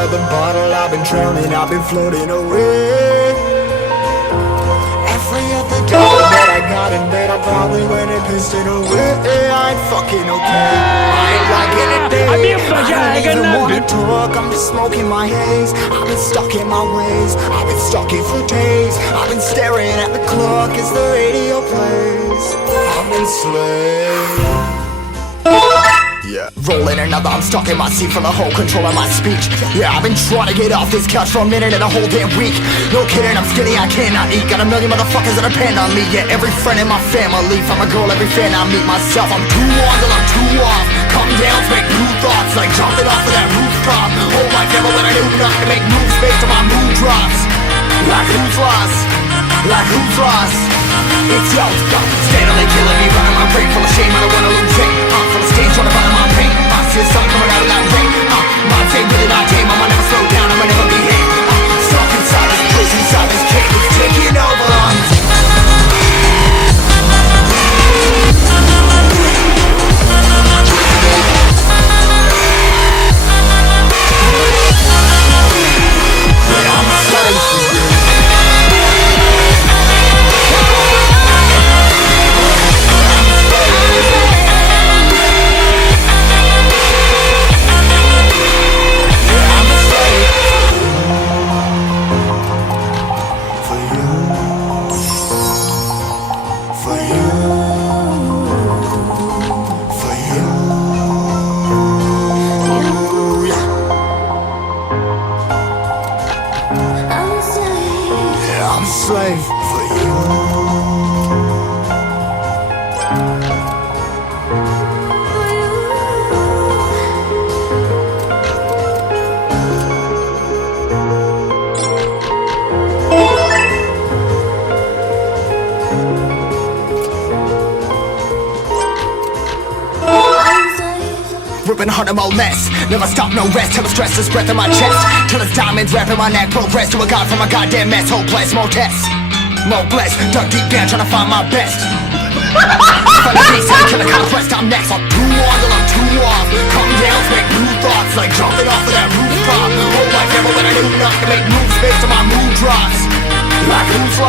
another bottle, I've been drowning, I've been floating away. Every other dollar that I got in bed, I probably went and pissed it away. I ain't fucking okay, I ain't liking it there. I don't even wanna talk, I'm just smoking my haze. I've been stuck in my ways, I've been stuck in for days. I've been staring at the clock as the radio plays. I'm enslaved. Yeah. Rolling another, I'm stuck in my seat for the whole control of my speech. Yeah, I've been trying to get off this couch for a minute and a whole damn week. No kidding, I'm skinny, I cannot eat. Got a million motherfuckers that depend on me. Yeah, every friend in my family. From a girl, every fan I meet myself. I'm too on till I'm too off. Come down to make new thoughts, like jumping off of that rooftop. Hold my devil when I do nothing to make moves based on my mood drops. Like who's lost? Like who's lost? It's yo, steadily killing me, running my brain full of shame. I don't wanna lose it. Full of stage, trying to find my pain. I see the sun coming out of that rain. My day really not tame. I'ma never slow down, I'ma never behave. Stuck inside this prison, inside this cage. It's taking over. I'm a slave for you. Ripping harder, more less. Never stop, no rest. Till the stress is breath in my chest. Till it's diamonds wrapping my neck. Progress to a god from a goddamn mess. Hopeless, more tests, more blessed. Dug deep down trying to find my best. Find the beast and kill the conquest. I'm next. I'm too on till I'm too off. Come down to make new thoughts, like jumping off of that rooftop. Hold my devil when I do nothing to make moves based on my mood drops. Like who's lost?